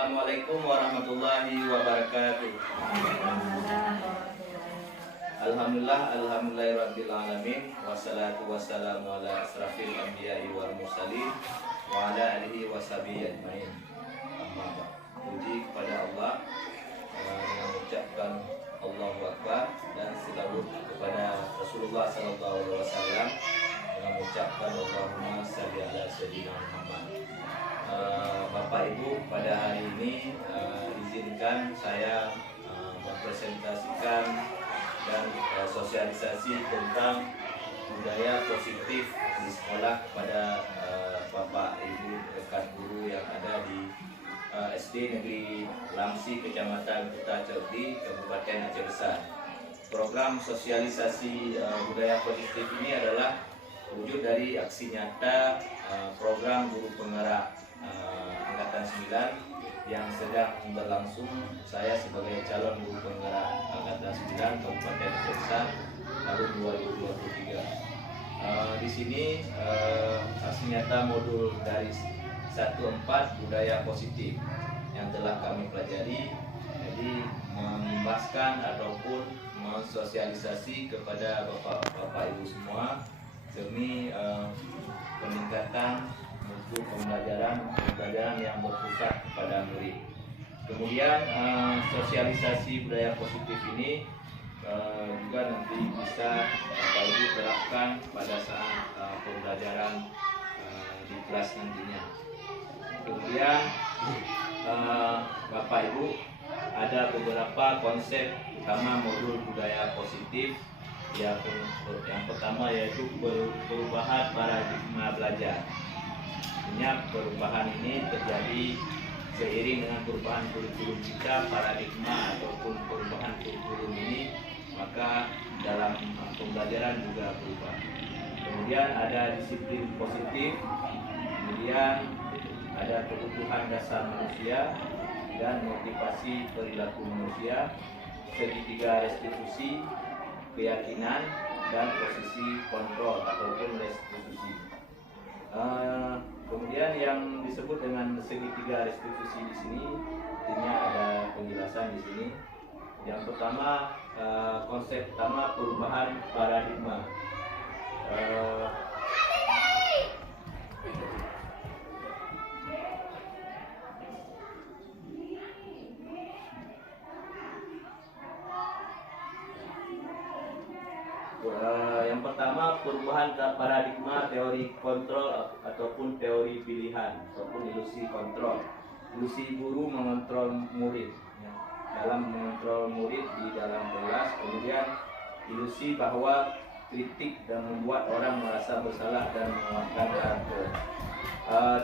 Assalamualaikum warahmatullahi wabarakatuh. Alhamdulillahirabbil wassalatu wassalamu ala asrafil anbiya'i wal mursalin wa ala alihi washabihi ajmain. Puji kepada Allah dengan mengucapkan Allahu Akbar dan selawat kepada Rasulullah sallallahu alaihi wasallam dengan mengucapkan Allahumma shalli ala sayyidina Muhammad. Bapak Ibu, pada hari ini izinkan saya mempresentasikan dan sosialisasi tentang budaya positif di sekolah kepada Bapak Ibu rekan guru yang ada di SD Negeri Lamsi, Kecamatan Kuta Cerdi, Kabupaten Aceh Besar. Program sosialisasi budaya positif ini adalah wujud dari aksi nyata program guru penggerak Angkatan 9 yang sedang berlangsung. Saya sebagai calon guru penggerak Angkatan 9 Kabupaten Aceh Besar tahun 2023. Di sini aksi nyata modul dari 1-4 budaya positif yang telah kami pelajari, jadi mengimbaskan ataupun mensosialisasi kepada bapak ibu semua demi peningkatan mutu pembelajaran yang berpusat kepada murid. Kemudian sosialisasi budaya positif ini juga nanti bisa Bapak Ibu terapkan pada saat pembelajaran di kelas nantinya. Kemudian Bapak Ibu, ada beberapa konsep utama modul budaya positif. Yang pertama yaitu perubahan paradigma belajar. Artinya perubahan ini terjadi seiring dengan perubahan kurikulum kita, paradigma ataupun perubahan kurikulum ini, maka dalam pembelajaran juga berubah. Kemudian ada disiplin positif, kemudian ada kebutuhan dasar manusia dan motivasi perilaku manusia, segitiga restitusi, keyakinan, dan posisi kontrol ataupun restitusi. Kemudian yang disebut dengan segitiga restitusi di sini, artinya ada penjelasan di sini. Yang pertama, konsep pertama perubahan paradigma. Yang pertama, perubahan paradigma teori kontrol ataupun teori pilihan ataupun ilusi kontrol. Ilusi guru mengontrol murid ya, dalam mengontrol murid di dalam kelas. Kemudian ilusi bahwa kritik dan membuat orang merasa bersalah dan menguatkan karakter.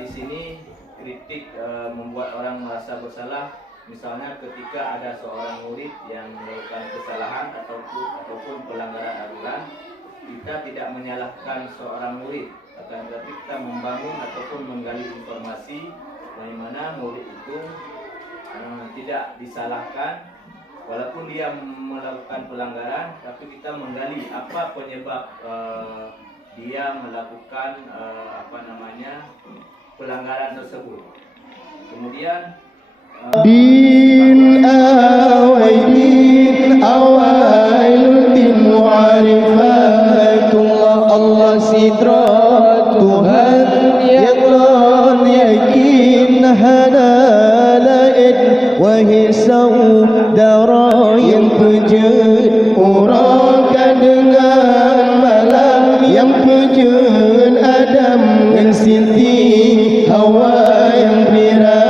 Di sini kritik membuat orang merasa bersalah. Misalnya ketika ada seorang murid yang melakukan kesalahan ataupun pelanggaran aturan, kita tidak menyalahkan seorang murid, akan tetapi kita membangun ataupun menggali informasi bagaimana murid itu tidak disalahkan walaupun dia melakukan pelanggaran, tapi kita menggali apa penyebab dia melakukan pelanggaran tersebut. Kemudian din awailutin mu'arifatullah Allah sidrat Tuhan yang non yakin hana lain wahai saudara yang pejun urakan dengan malam yang pejun Adam dan Siti Hawa yang bira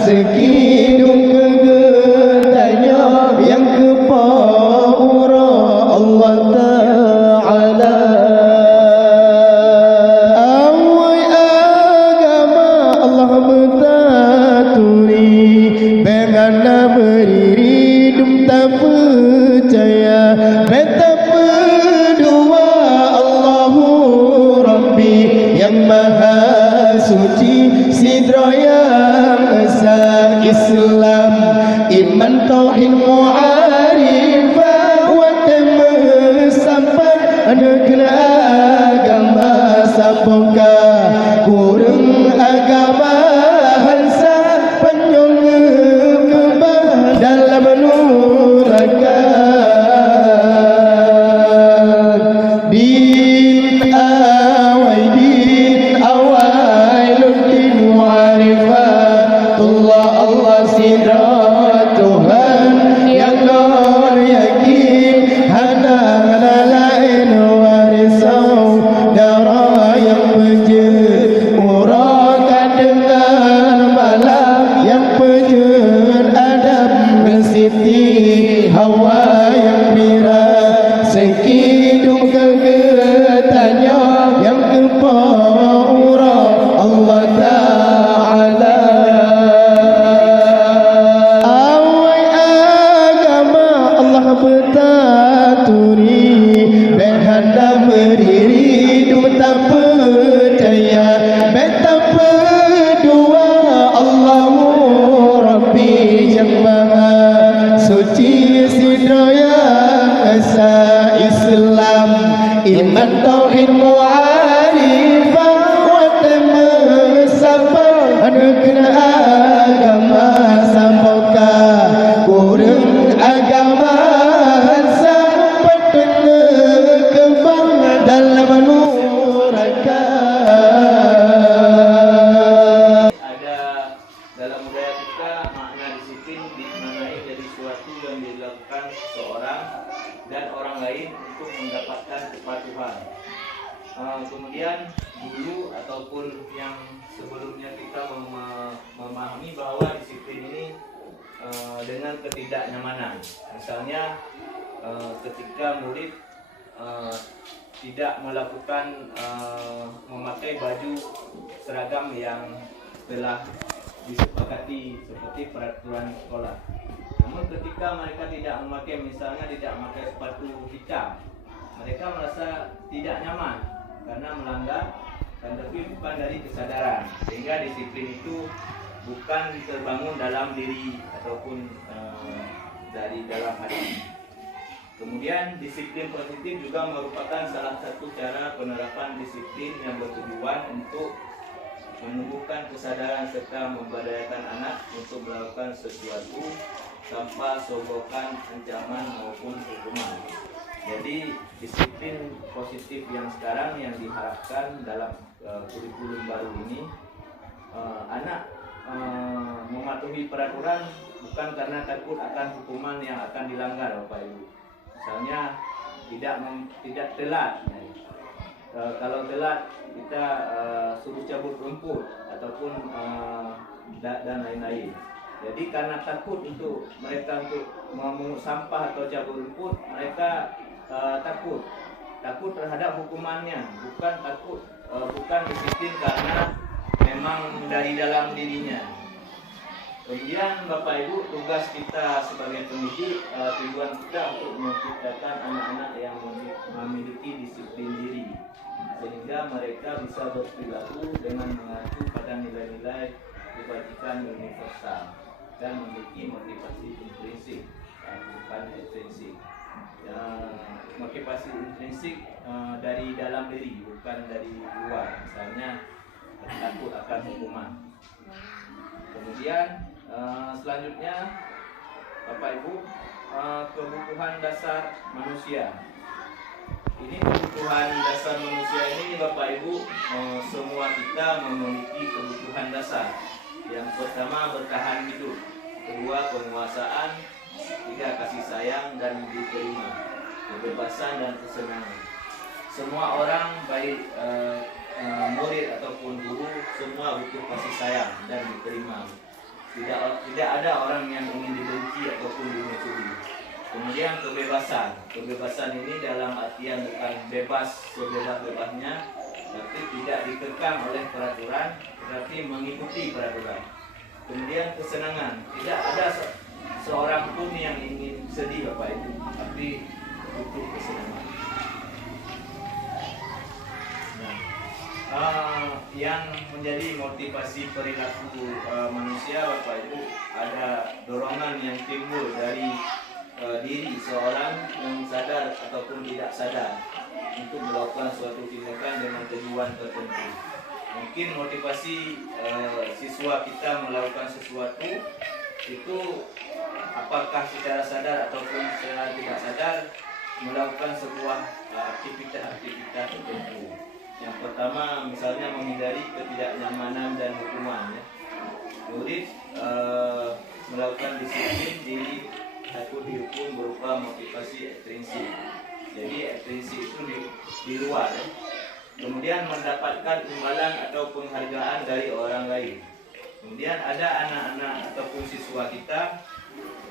sekidung kegetanya yang kepaura Allah Ta'ala. Awai agama Allah bertaturi dengan berdiri dum tak percaya betapa dua Allahu Rabbi yang maha suci sidra yang esa Islam iman tauhid mu'arifah wa sampai negara agama sapoka kurang agama hansa penyong menurunkan. Ada dalam budaya kita makna disiplin dimaknai dari suatu yang dilakukan seseorang dan orang lain untuk mendapatkan kepatuhan. Kemudian dulu ataupun yang sebelumnya kita memahami bahwa disiplin ini dengan ketidaknyamanan. Misalnya ketika murid tidak melakukan memakai baju seragam yang telah disepakati seperti peraturan sekolah. Namun ketika mereka tidak memakai, misalnya tidak memakai sepatu hitam, mereka merasa tidak nyaman karena melanggar, dan tapi bukan dari kesadaran, sehingga disiplin itu bukan terbangun dalam diri ataupun dari dalam hati. Kemudian disiplin positif juga merupakan salah satu cara penerapan disiplin yang bertujuan untuk menumbuhkan kesadaran serta memberdayakan anak untuk melakukan sesuatu tanpa sogokan, ancaman maupun hukuman. Jadi disiplin positif yang sekarang yang diharapkan dalam kurikulum baru ini, anak mematuhi peraturan bukan karena takut akan hukuman yang akan dilanggar, Bapak Ibu. Misalnya tidak telat. Kalau telat kita suruh cabut rumput ataupun dan lain-lain. Jadi karena takut untuk mereka untuk memungut sampah atau cabut rumput, mereka takut terhadap hukumannya, bukan disiplin karena memang dari dalam dirinya. Kemudian Bapak Ibu, tugas kita sebagai pendidik, tujuan kita untuk menciptakan anak-anak yang memiliki disiplin diri, sehingga mereka bisa berperilaku dengan mengacu pada nilai-nilai kebajikan universal dan memiliki motivasi intrinsik, bukan ekstrinsik. Motivasi intrinsik dari dalam diri, bukan dari luar. Misalnya takut akan hukuman. Kemudian selanjutnya Bapak Ibu, kebutuhan dasar manusia. Ini kebutuhan dasar manusia ini Bapak Ibu, semua kita memiliki kebutuhan dasar. Yang pertama bertahan hidup, kedua penguasaan, tiga kasih sayang dan diterima, kebebasan dan kesenangan. Semua orang baik murid ataupun guru semua butuh kasih sayang dan diterima. Tidak ada orang yang ingin dibenci ataupun dimusuhi. Kemudian kebebasan ini dalam artian bukan bebas sebebas-bebasnya, tapi tidak dikekang oleh peraturan, tetapi mengikuti peraturan. Kemudian kesenangan, tidak ada seorang pun yang ingin sedih Bapak Ibu, tapi butuh kesenangan. Yang menjadi motivasi perilaku manusia Bapak Ibu, ada dorongan yang timbul dari diri seorang yang sadar ataupun tidak sadar untuk melakukan suatu tindakan dengan tujuan tertentu. Mungkin motivasi siswa kita melakukan sesuatu itu apakah secara sadar ataupun secara tidak sadar melakukan sebuah aktivitas tertentu. Yang pertama misalnya menghindari ketidaknyamanan dan hukuman, ya. Murid melakukan disiplin diri takut dihukum berupa motivasi ekstrinsik. Jadi ekstrinsik itu di luar, ya. Kemudian mendapatkan imbalan atau penghargaan dari orang lain. Kemudian ada anak-anak ataupun siswa kita,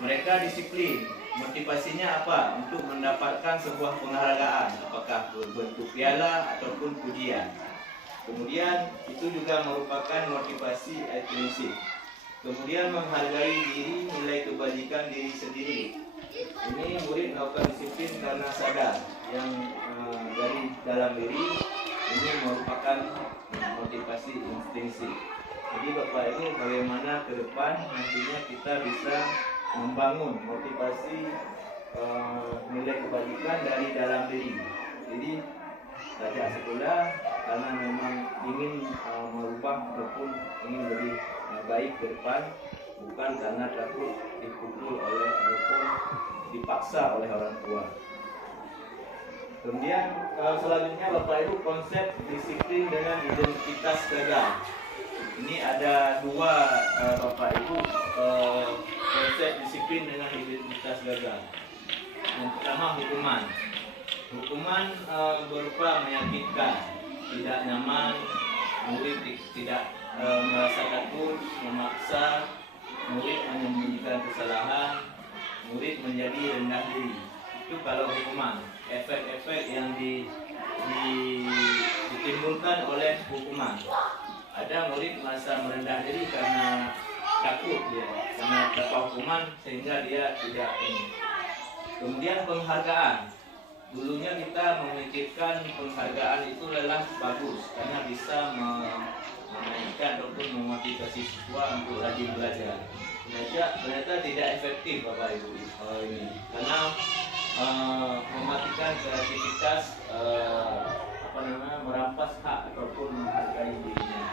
mereka disiplin. Motivasinya apa? Untuk mendapatkan sebuah penghargaan, apakah berbentuk piala ataupun pujian. Kemudian itu juga merupakan motivasi ekstrinsik. Kemudian menghargai diri, nilai kebajikan diri sendiri. Ini murid melakukan disiplin karena sadar yang dari dalam diri ini merupakan motivasi intrinsik. Jadi Bapak Ibu, bagaimana ke depan nantinya kita bisa membangun motivasi nilai kebajikan dari dalam diri. Jadi sejak sekolah karena memang ingin merubah ataupun ingin lebih baik ke depan, bukan karena takut dipukul oleh ataupun dipaksa oleh orang tua. Kemudian selanjutnya Bapak Ibu, konsep disiplin dengan identitas gagal. Ini ada dua Bapak Ibu, konsep disiplin dengan identitas gagal. Yang pertama hukuman. Hukuman berupa menyakitkan, tidak nyaman, murid tidak merasa takut, memaksa, murid menyembunyikan kesalahan, murid menjadi rendah diri. Itu kalau hukuman, efek-efek yang ditimbulkan oleh hukuman. Ada murid merasa merendah diri karena takut dia, karena dapat hukuman sehingga dia tidak ini. Kemudian penghargaan. Dulunya kita memikirkan penghargaan itu adalah bagus karena bisa menaikkan ataupun memotivasi siswa untuk rajin belajar. Ternyata tidak efektif Bapak Ibu ini, karena mematikan kreativitas, merampas hak ataupun menghargai dirinya.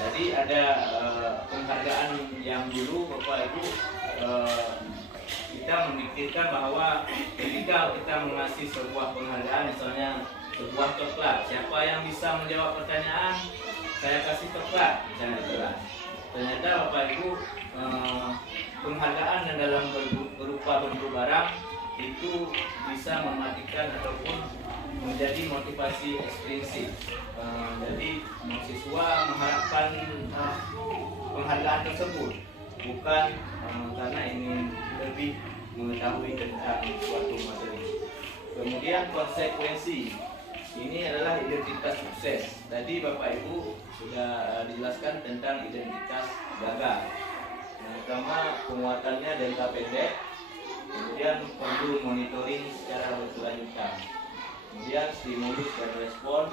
Jadi ada penghargaan yang dulu Bapak Ibu, kita memikirkan bahwa ketika kita mengasih sebuah penghargaan, misalnya sebuah coklat, siapa yang bisa menjawab pertanyaan, saya kasih coklat, misalnya itulah. Ternyata Bapak Ibu, penghargaan yang dalam berupa bentuk barang itu bisa mematikan ataupun menjadi motivasi ekstrinsik. Jadi mahasiswa mengharapkan penghargaan tersebut bukan karena ingin lebih mengetahui tentang suatu materi. Kemudian konsekuensi, ini adalah identitas sukses. Tadi Bapak Ibu sudah dijelaskan tentang identitas gagal. Yang pertama, penguatannya jangka pendek, kemudian perlu monitoring secara berkelanjutan, kemudian stimulus dan respon,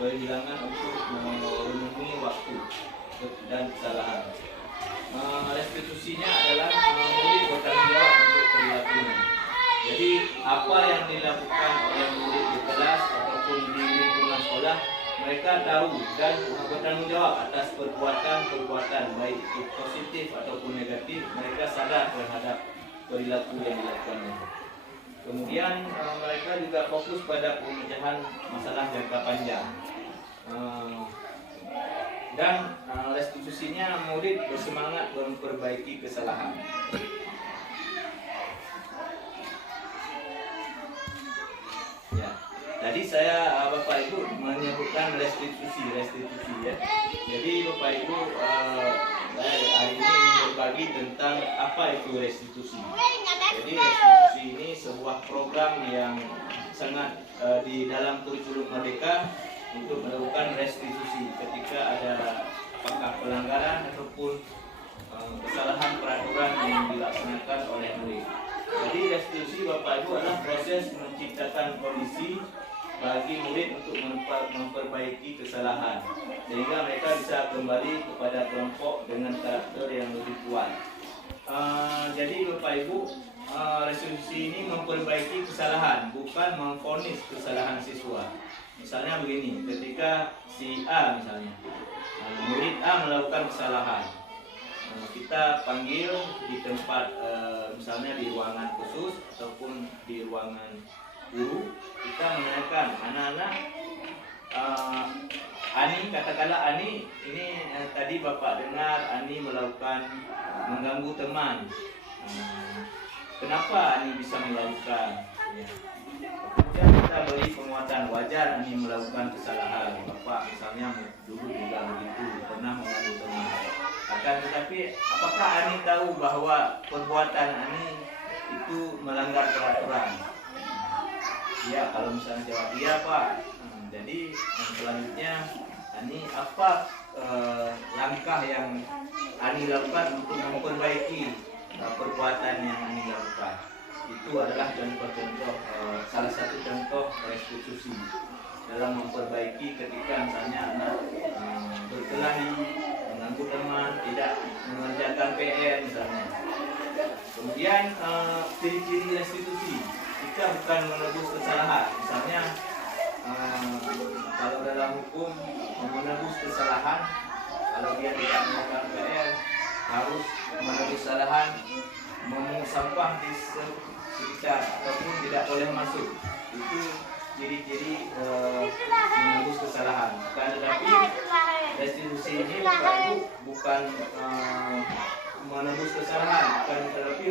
kehilangan untuk memenuhi waktu dan kesalahan. Restitusinya adalah murid bertanggung jawab untuk perilakunya. Jadi apa yang dilakukan oleh murid di kelas ataupun di lingkungan sekolah, mereka tahu dan bertanggung jawab atas perbuatan baik itu positif ataupun negatif. Mereka sadar terhadap perilaku yang dilakukannya. Kemudian mereka juga fokus pada pemecahan masalah jangka panjang. Dan restitusinya murid bersemangat memperbaiki kesalahan. Ya, tadi saya Bapak Ibu menyebutkan restitusi ya. Jadi Bapak Ibu, saya hari ini ingin berbagi tentang apa itu restitusi. Jadi restitusi ini sebuah program yang sangat di dalam kurikulum Merdeka untuk melakukan restitusi ketika ada apakah pelanggaran ataupun kesalahan peraturan yang dilaksanakan oleh murid. Jadi restitusi Bapak Ibu adalah proses menciptakan kondisi bagi murid untuk memperbaiki kesalahan sehingga mereka bisa kembali kepada kelompok dengan karakter yang lebih kuat. Jadi Bapak Ibu, restitusi ini memperbaiki kesalahan, bukan memvonis kesalahan siswa. Misalnya begini, ketika si A misalnya, murid A melakukan kesalahan, kita panggil di tempat, misalnya di ruangan khusus ataupun di ruangan guru, kita menanyakan anak-anak, Ani, katakanlah Ani, ini tadi Bapak dengar Ani melakukan mengganggu teman. Kenapa Ani bisa melakukan? Ya. Kemudian kita beri penguatan, wajar Ani melakukan kesalahan. Bapak misalnya dulu juga begitu, pernah mengganggu teman. Akan tetapi apakah Ani tahu bahwa perbuatan Ani itu melanggar peraturan? Ya, kalau misalnya jawab iya Pak. Jadi selanjutnya Ani apa langkah yang Ani lakukan untuk memperbaiki perbuatan yang Ani lakukan? Itu adalah contoh-contoh, salah satu contoh restitusi dalam memperbaiki ketika misalnya anak berkelahi, mengganggu teman, tidak mengerjakan PR misalnya. Kemudian ciri-ciri restitusi, kita bukan menebus kesalahan. Misalnya kalau dalam hukum menebus kesalahan, kalau dia tidak melakukan PR, harus menebus kesalahan, memungut sampah di sekitar ataupun tidak boleh masuk. Itu ciri-ciri menebus kesalahan. Tetapi restitusi ini Bapak Ibu bukan menebus kesalahan, akan tetapi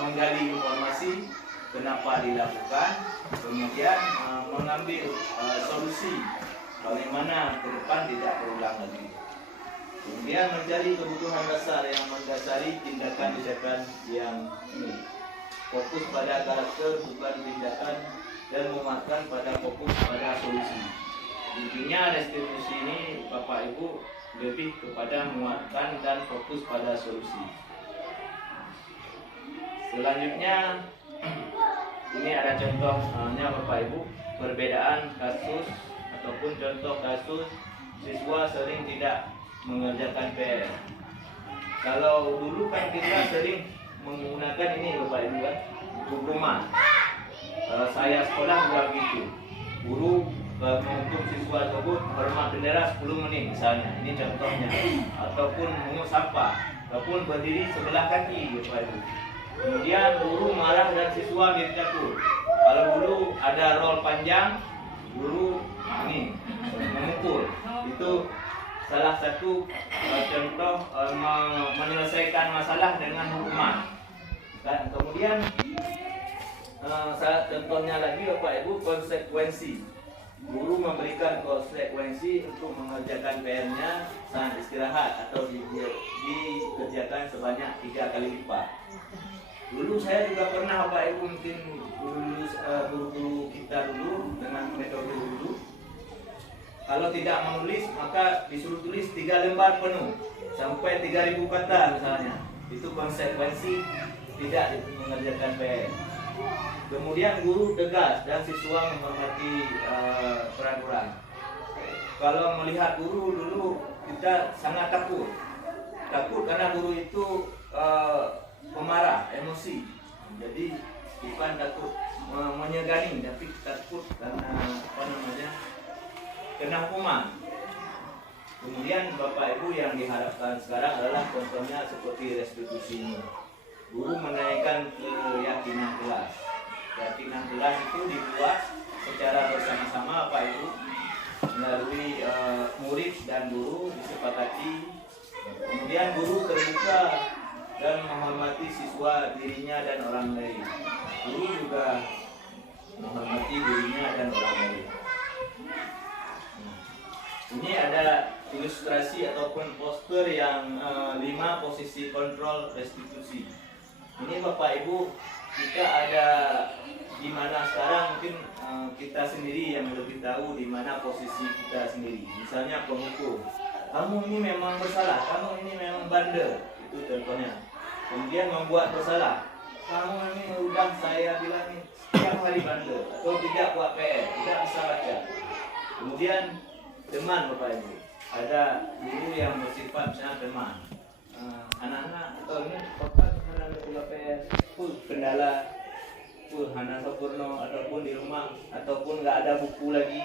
menggali informasi kenapa dilakukan, kemudian mengambil solusi bagaimana ke depan tidak terulang lagi. Kemudian mencari kebutuhan dasar yang mendasari tindakan-tindakan yang ini. Fokus pada karakter bukan tindakan dan mematkan pada fokus pada solusi. Intinya restitusi ini Bapak Ibu lebih kepada menguatkan dan fokus pada solusi. Selanjutnya ini ada contohnya Bapak Ibu, perbedaan kasus ataupun contoh kasus siswa sering tidak mengerjakan PR. Kalau dulu kan kita sering menggunakan ini Bapak Ibu kan, hukuman. Saya sekolah juga begitu. Guru menghukum siswa tersebut hormat bendera 10 menit misalnya. Ini contohnya. Ataupun mengungut sampah, ataupun berdiri sebelah kaki Bapak Ibu. Kemudian guru marah dan siswa ditegur. Kalau dulu ada roll panjang, guru ini memukul. Itu salah satu contoh menyelesaikan masalah dengan hukuman. Dan kemudian contohnya lagi Bapak Ibu, konsekuensi. Guru memberikan konsekuensi untuk mengerjakan PR-nya saat istirahat atau dikerjakan sebanyak 3 kali lipat. Dulu saya juga pernah Bapak Ibu, mungkin guru-guru kita dulu dengan metode dulu, kalau tidak menulis maka disuruh tulis 3 lembar penuh sampai 3.000 kata misalnya. Itu konsekuensi tidak mengerjakan PR. Kemudian guru tegas dan siswa menghormati peraturan. Kalau melihat guru dulu kita sangat takut karena guru itu pemarah, emosi. Jadi bukan takut menyegani, tapi takut karena kena hukuman. Kemudian Bapak Ibu yang diharapkan sekarang adalah contohnya seperti restitusi ini. Guru menaikkan keyakinan kelas. Keyakinan kelas itu dibuat secara bersama-sama Bapak Ibu melalui murid dan guru disepakati. Kemudian guru terbuka dan menghormati siswa, dirinya dan orang lain. Guru juga menghormati dirinya dan orang lain. Ini ada ilustrasi ataupun poster yang 5 posisi kontrol restitusi. Ini Bapak Ibu, kita ada di mana sekarang mungkin kita sendiri yang lebih tahu di mana posisi kita sendiri. Misalnya penghukum, kamu ini memang bersalah, kamu ini memang bandel, itu contohnya. Kemudian membuat bersalah, kamu ini udah saya bilangin setiap hari bandel atau tidak buat PR, tidak bisa baca. Kemudian teman Bapak Ibu, ada guru yang bersifat misalnya teman, anak-anak atau ini bapak ada buat PR, kendala Hana Sempurno ataupun di rumah ataupun nggak ada buku lagi,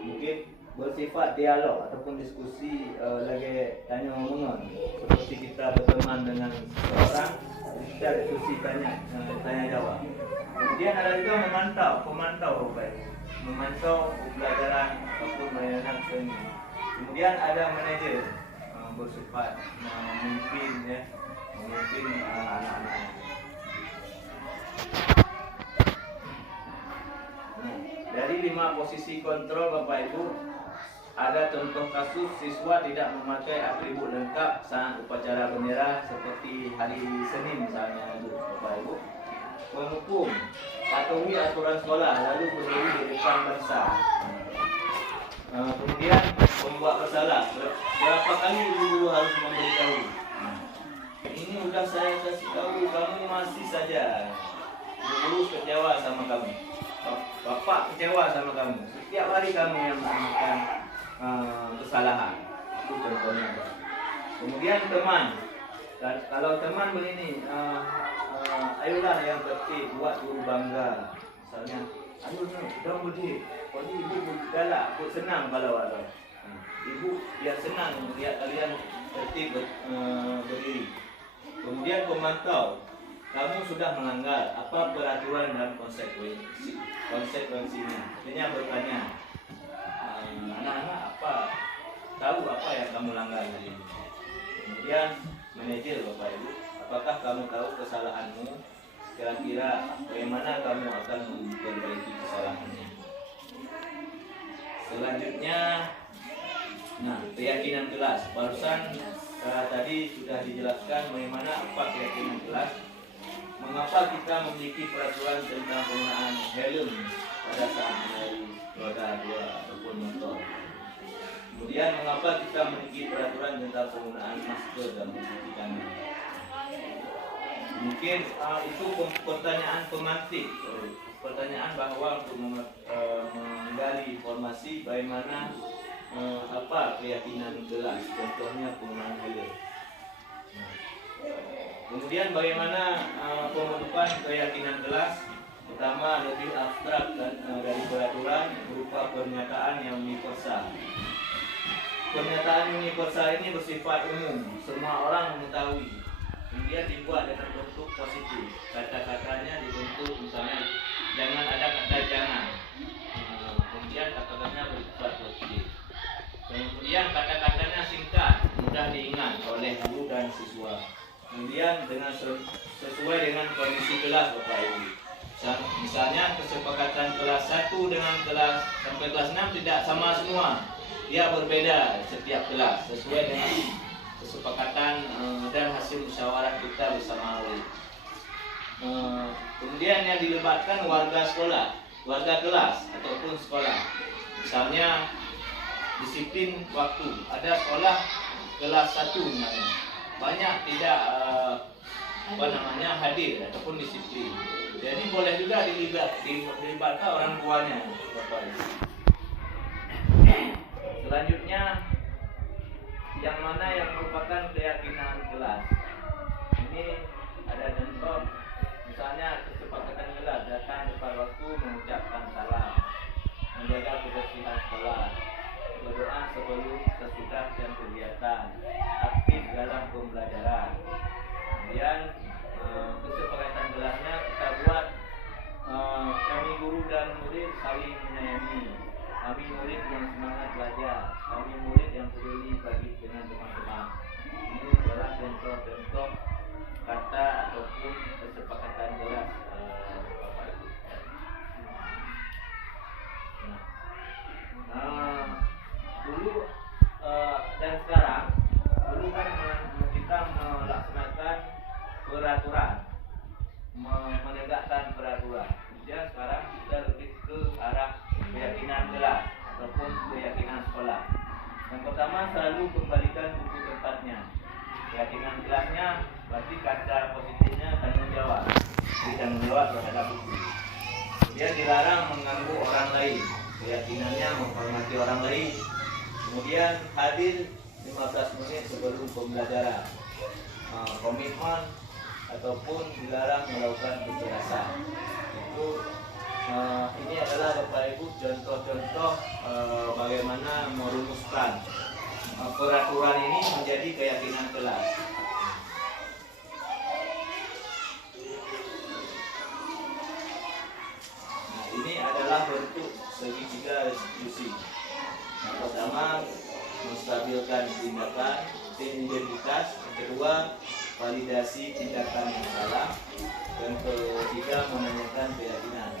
mungkin bersifat dialog ataupun diskusi lagi tanya ngomongan seperti kita berteman dengan seseorang, kita diskusi tanya jawab. Kemudian ada juga pemantau Bapak Ibu, memantau pembelajaran ataupun layanan seni. Kemudian ada manajer bersifat memimpin anak-anak. Dari 5 posisi kontrol Bapak Ibu, ada contoh kasus siswa tidak memakai atribut lengkap saat upacara bendera seperti hari Senin misalnya Bapak Ibu. Penghukum, patuhi aturan sekolah lalu berdiri di depan bangsa. Kemudian membuat bersalah, berapa kali dulu harus memberitahu. Ini udah saya kasih tahu, kamu masih saja. Guru kecewa sama kamu, bapak kecewa sama kamu. Setiap hari kamu yang melakukan kesalahan. Itu contohnya. Kemudian teman, kalau teman begini, ayolah yang tertib, buat guru bangga. Misalnya, ayo dong budi, ibu galak, aku senang kalau ada. Ibu biar senang melihat kalian tertib berdiri. Kemudian pemantau, kamu sudah melanggar apa peraturan dan konsekuensinya. Artinya bertanya, anak-anak tahu apa yang kamu langgar hari ini. Kemudian manajer Bapak Ibu, apakah kamu tahu kesalahanmu? Kira-kira bagaimana kamu akan memperbaiki kesalahannya? Selanjutnya, keyakinan kelas. Barusan tadi sudah dijelaskan bagaimana apa keyakinan kelas. Mengapa kita memiliki peraturan tentang penggunaan helm pada saat mengendarai roda 2 ataupun motor. Kemudian mengapa kita memiliki peraturan tentang penggunaan masker dan mencuci tangan. Mungkin itu pertanyaan pemantik, pertanyaan bahwa untuk menggali informasi bagaimana apa keyakinan kelas, contohnya penggunaan helm. Kemudian bagaimana pembentukan keyakinan kelas. Pertama, lebih abstrak dari peraturan berupa pernyataan yang universal. Pernyataan universal ini bersifat umum, semua orang mengetahui. Kemudian dibuat dengan bentuk positif. Kata-katanya dibentuk misalnya jangan ada kata jangan. Kemudian kata-katanya bersifat positif. Kemudian kata-katanya singkat, mudah diingat oleh guru dan siswa. Kemudian dengan sesuai dengan kondisi kelas Bapak Ibu. Misalnya kesepakatan kelas 1 dengan kelas sampai kelas 6 tidak sama semua. Dia berbeda setiap kelas sesuai dengan kesepakatan dan hasil musyawarah kita bersama murid. Kemudian yang dilibatkan warga sekolah, warga kelas ataupun sekolah. Misalnya disiplin waktu. Ada sekolah kelas 1 namanya. Banyak tidak hadir ataupun disiplin. Jadi boleh juga dilibatkan orang tuanya, Bapak Ibu. Selanjutnya, yang mana yang merupakan keyakinan kelas. Ini ada contoh, misalnya kesepakatan kelas datang tepat waktu, mengucapkan salam, menjaga kebersihan sekolah, berdoa sebelum sesudah dan kegiatan, aktif dalam pembelajaran. Kemudian kesepakatan kelasnya kita buat kami guru dan murid saling menyayangi. Kami murid yang semangat belajar, kami murid yang peduli bagi dengan teman-teman. Ini adalah contoh-contoh kata ataupun kesepakatan kelas Bapak Ibu. Dulu dan sekarang, dulu kan kita melaksanakan peraturan, menegakkan peraturan. Kemudian sekarang kita lebih ke arah keyakinan kelas ataupun keyakinan sekolah. Yang pertama, selalu kembalikan buku tempatnya. Keyakinan kelasnya berarti kata positifnya tanggung jawab, bertanggung jawab terhadap buku. Kemudian dilarang mengganggu orang lain. Keyakinannya menghormati orang lain. Kemudian hadir 15 menit sebelum pembelajaran. Komitmen ataupun dilarang melakukan kekerasan. Ini adalah Bapak Ibu contoh-contoh bagaimana merumuskan peraturan ini menjadi keyakinan kelas. Ini adalah bentuk segitiga restitusi. Yang pertama, menstabilkan tindakan identitas. Yang kedua, validasi tindakan yang salah. Dan ketiga, menanyakan keyakinan.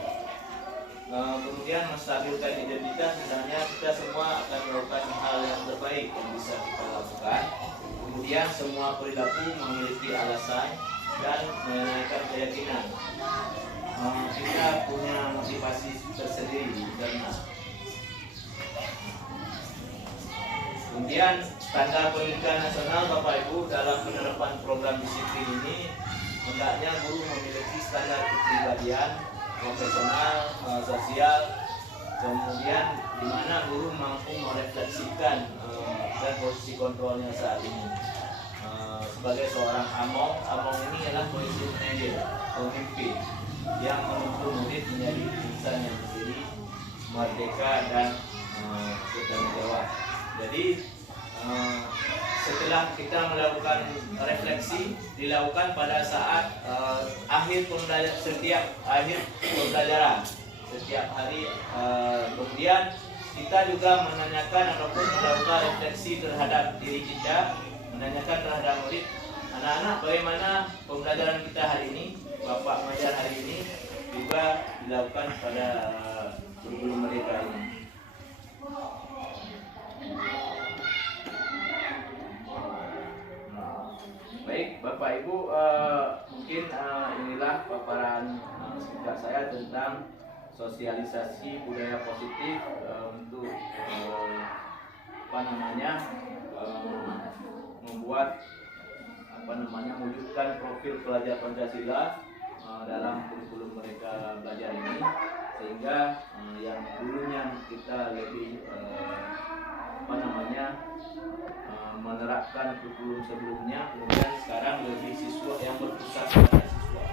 Kemudian menstabilkan identitas, misalnya kita semua akan melakukan hal yang terbaik yang bisa kita lakukan. Kemudian semua perilaku memiliki alasan dan menanyakan keyakinan. Kita punya motivasi tersendiri karena. Kemudian standar pendidikan nasional Bapak Ibu dalam penerapan program disiplin ini hendaknya guru memiliki standar kepribadian, profesional, sosial, kemudian di mana guru mampu merefleksikan dan posisi kontrolnya saat ini. Sebagai seorang among ini adalah posisi manajer, pemimpin yang menuntut murid menjadi insan yang mandiri, merdeka dan bertanggung jawab. Jadi setelah kita melakukan refleksi dilakukan pada saat setiap akhir pembelajaran setiap hari, kemudian kita juga menanyakan ataupun melakukan refleksi terhadap diri kita, menanyakan terhadap murid, anak-anak bagaimana pembelajaran kita hari ini, Bapak mengajar hari ini, juga dilakukan pada guru mereka ini. Baik, Bapak Ibu, mungkin inilah paparan singkat saya tentang sosialisasi budaya positif untuk membuat mewujudkan profil pelajar Pancasila dalam kurikulum mereka belajar ini, sehingga yang dulunya kita lebih menerapkan kurikulum sebelumnya, kemudian sekarang lebih siswa yang berpusat pada siswa.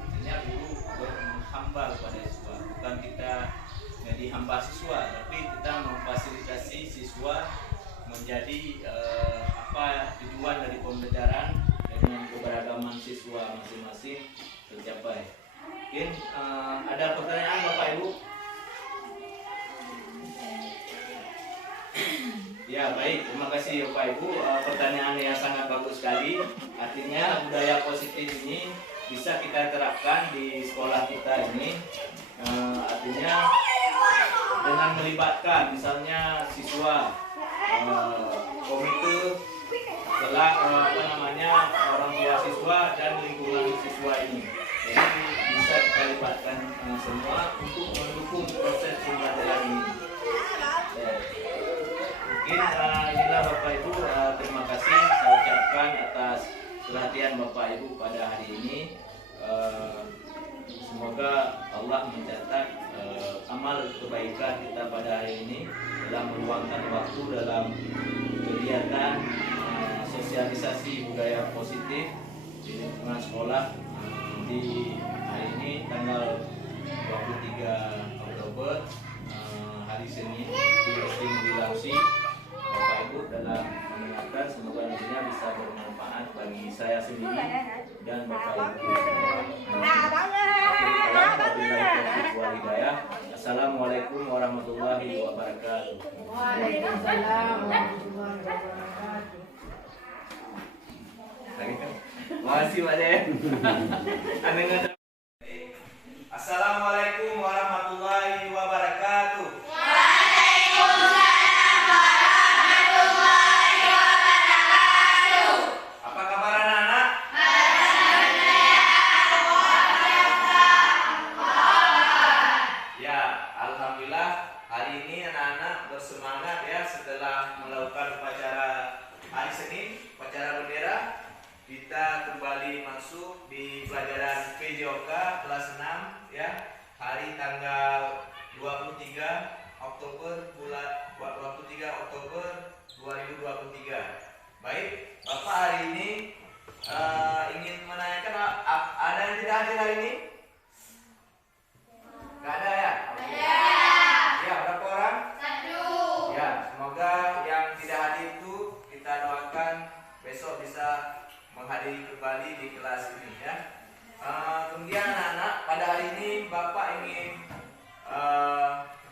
Artinya guru menghamba kepada siswa, bukan kita menjadi hamba siswa, tapi kita memfasilitasi siswa menjadi apa tujuan dari pembelajaran dengan keberagaman siswa masing-masing tercapai. Mungkin ada pertanyaan Bapak Ibu? Ya, baik, terima kasih Bapak Ibu. Pertanyaan yang sangat bagus sekali. Artinya budaya positif ini bisa kita terapkan di sekolah kita ini. Artinya dengan melibatkan misalnya siswa, komite, orang tua siswa dan lingkungan siswa ini. Jadi bisa kita libatkan semua untuk mendukung proses pembelajaran ini. Ya. Mungkin inilah Bapak Ibu, terima kasih saya ucapkan atas perhatian Bapak Ibu pada hari ini. Semoga Allah mencatat amal kebaikan kita pada hari ini dalam meluangkan waktu dalam kegiatan sosialisasi budaya positif di lingkungan sekolah di hari ini tanggal 23 Oktober hari Senin di SD Negeri Lausi. Bapak Ibu dalam mendengarkan, semoga nantinya bisa bermanfaat bagi saya sendiri dan Bapak Ibu. Assalamualaikum warahmatullahi wabarakatuh. Waalaikumsalam warahmatullahi wabarakatuh. Makasih Pak De. Assalamualaikum warahmatullahi wabarakatuh. Apa kabar anak-anak? Ya, alhamdulillah hari ini anak-anak bersemangat ya setelah melakukan upacara hari Senin, upacara bendera. Kita kembali masuk di pelajaran PJOK kelas 6 ya. Hari tanggal 23 Oktober 2023. Baik, Bapak hari ini ingin menanyakan, ada yang tidak hadir hari ini? Gak ada ya? Ada. Ya, berapa orang? 1. Ya, semoga yang tidak hadir itu kita doakan besok bisa menghadiri kembali di kelas ini ya. Kemudian anak-anak, pada hari ini Bapak ingin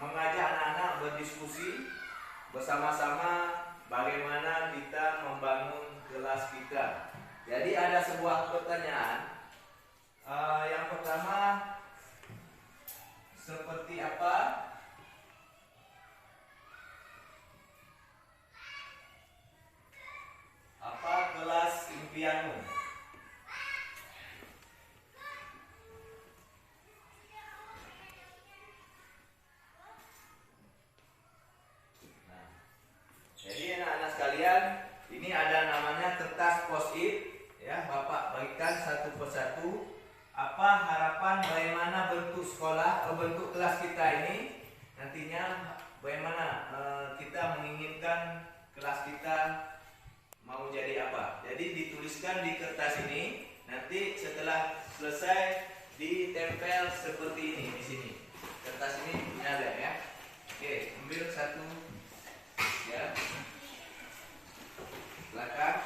mengajak anak-anak berdiskusi bersama-sama bagaimana kita membangun kelas kita. Jadi ada sebuah pertanyaan. Yang pertama, seperti apa kelas impianmu? Nah, jadi anak-anak sekalian, ini ada namanya kertas post-it ya. Bapak bagikan satu persatu. Apa harapan bagaimana bentuk sekolah atau bentuk kelas kita ini nantinya, bagaimana kita menginginkan kelas kita mau jadi apa. Jadi dituliskan di kertas ini, nanti setelah selesai ditempel seperti ini di sini. Kertas ini punya ada ya. Oke, ambil satu Ya. Silakan.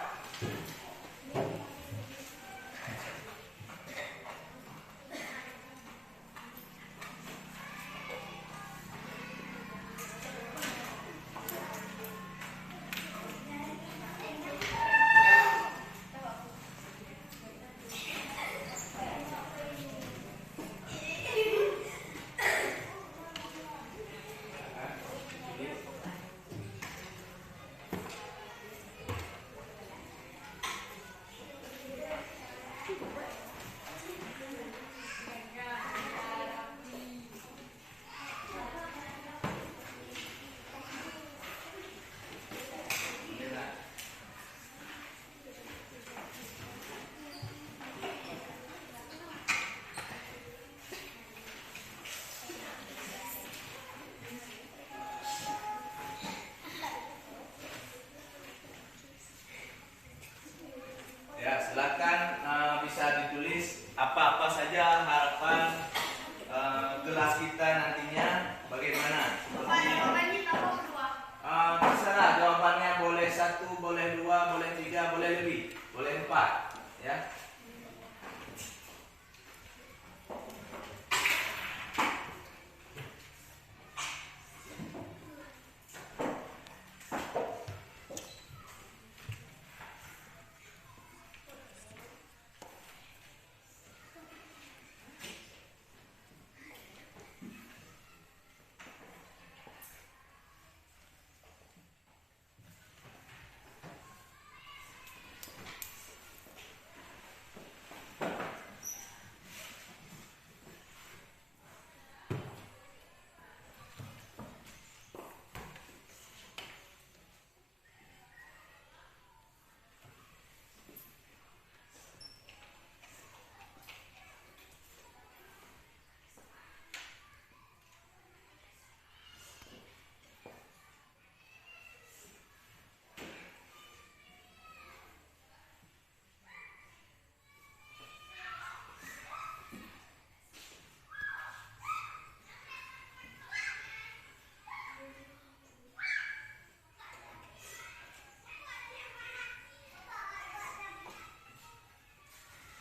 Ya, silakan bisa ditulis apa-apa saja harapan kelas kita nantinya bagaimana. Terserah jawabannya, boleh 1, boleh 2, boleh 3, boleh lebih, boleh 4, ya.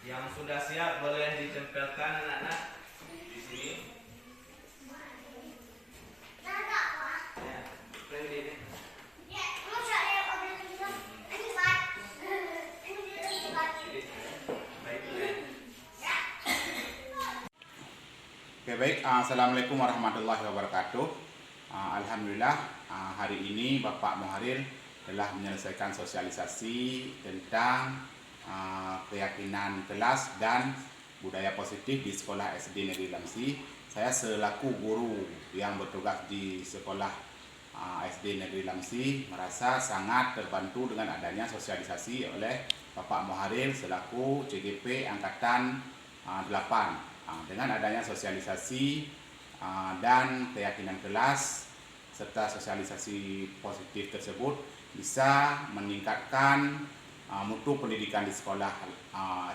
Yang sudah siap boleh ditempelkan anak-anak di sini. Ya, ready nih. Oke, baik. Assalamualaikum warahmatullahi wabarakatuh. Alhamdulillah, hari ini Bapak Muharil telah menyelesaikan sosialisasi tentang keyakinan kelas dan budaya positif di sekolah SD Negeri Lamsi. Saya selaku guru yang bertugas di sekolah SD Negeri Lamsi merasa sangat terbantu dengan adanya sosialisasi oleh Bapak Muharil selaku CGP Angkatan 8. Dengan adanya sosialisasi dan keyakinan kelas serta sosialisasi positif tersebut bisa meningkatkan mutu pendidikan di sekolah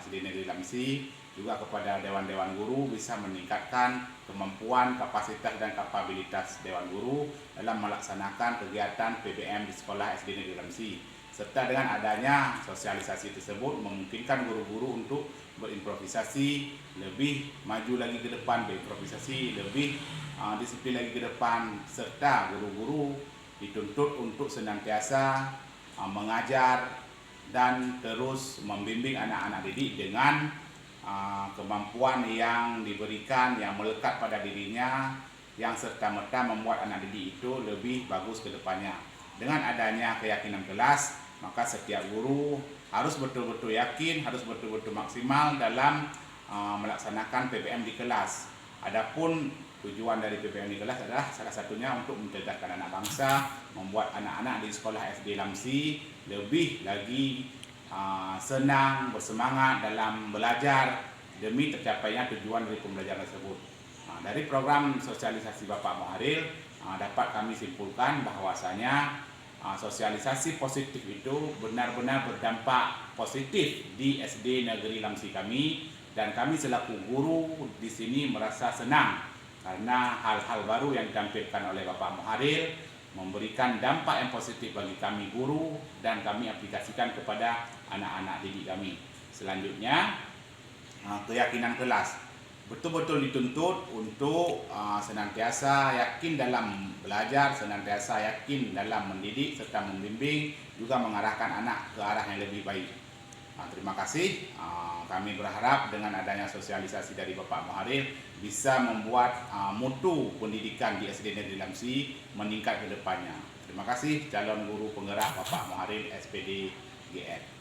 SD Negeri Lamsi, juga kepada dewan-dewan guru bisa meningkatkan kemampuan, kapasitas dan kapabilitas dewan guru dalam melaksanakan kegiatan PBM di sekolah SD Negeri Lamsi. Serta dengan adanya sosialisasi tersebut memungkinkan guru-guru untuk berimprovisasi lebih maju lagi ke depan, berimprovisasi lebih disiplin lagi ke depan, serta guru-guru dituntut untuk senantiasa mengajar dan terus membimbing anak-anak didik dengan kemampuan yang diberikan, yang melekat pada dirinya, yang serta-merta membuat anak didik itu lebih bagus ke depannya. Dengan adanya keyakinan kelas, maka setiap guru harus betul-betul yakin, harus betul-betul maksimal dalam melaksanakan PBM di kelas. Adapun tujuan dari PBM di kelas adalah salah satunya untuk mencerdaskan anak bangsa, membuat anak-anak di sekolah SD Lamsi lebih lagi senang, bersemangat dalam belajar demi tercapainya tujuan dari pembelajaran tersebut. Dari program sosialisasi Bapak Muharil dapat kami simpulkan bahwasanya sosialisasi positif itu benar-benar berdampak positif di SD Negeri Lamsi kami, dan kami selaku guru di sini merasa senang karena hal-hal baru yang ditampilkan oleh Bapak Muharil memberikan dampak yang positif bagi kami guru dan kami aplikasikan kepada anak-anak didik kami. Selanjutnya, keyakinan kelas betul-betul dituntut untuk senantiasa yakin dalam belajar, senantiasa yakin dalam mendidik serta membimbing, juga mengarahkan anak ke arah yang lebih baik. Terima kasih. Kami berharap dengan adanya sosialisasi dari Bapak Muharril bisa membuat mutu pendidikan di SD Negeri Lamsi meningkat ke depannya. Terima kasih calon guru penggerak Bapak Muharril SPD GN.